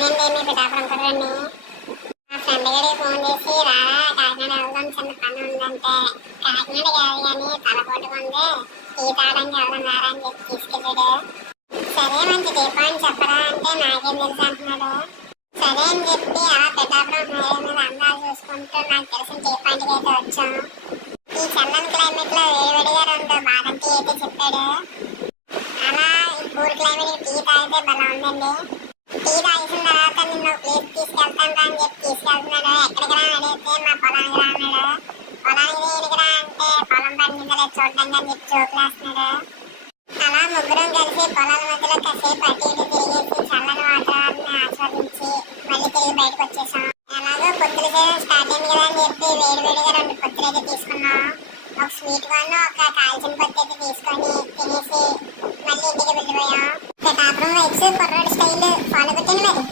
నేనండి మీ పిఠాపురం కుర్రాడిని. మా ఫ్రెండ్ గడికి ఫోన్ చేసి రారా కాకినాడ వెళ్దాం, చిన్న పని ఉందంటే కాకినాడ కాదు కానీ తలపోటుకుంది, టీ తాగడానికి వెళ్దాం రారా అని చెప్పి తీసుకెళ్ళాడు. సరే మంచి టీ పాయింట్ చెప్పరా అంటే నాకేం తెలుసు అంటున్నాడు. సరే అని చెప్పి అలా పిఠాపురం హైవే మీద అందాలు చూసుకుంటూ నాకు తెలిసిన టీ పాయింట్కి అయితే వచ్చాం. ఈ చల్లని క్లైమేట్ లో వేడివేడిగా రెండు బాదం టీ అయితే చెప్పాడు. అలా ఈ కూల్ క్లైమేట్ టీ తాగితే భలే ఉందండి. టీ తాగిన తర్వాత నిన్ను ప్లేస్ తీసుకెళ్తాను అని చెప్పి తీసుకెళ్తున్నాడు. ఎక్కడికి రా అడిగితే మా పొలానికి రా అన్నాడు. పొలానికి దేనికి రా అంటే పొలం పండిందలే చూడడానికి అని చెప్పి జోకులేస్తున్నాడు. అలా ముగ్గురం కలిసి పొలాల మధ్యలో కాసేపు అటు ఇటు తిరిగేసి చల్లని వాతావరణాన్ని ఆస్వాదించి మళ్ళీ తిరిగి బయటకు వచ్చేసాం. ఎలాగో పొత్తుల సీజన్ స్టార్ట్ అయింది కదా అని చెప్పి వేడివేడిగా రెండు పొత్తులు అయితే తీసుకున్నాం. ఒక స్వీట్ వన్, ఒక కాల్చిన పొత్తు అయితే తీసుకొని తినేసి మళ్ళీ ఇంటికి వెళ్ళిపోయాం. పిఠాపురం వైబ్స్ కుర్రోడి స్టైల్ ఫాలో పెట్టండి మరి.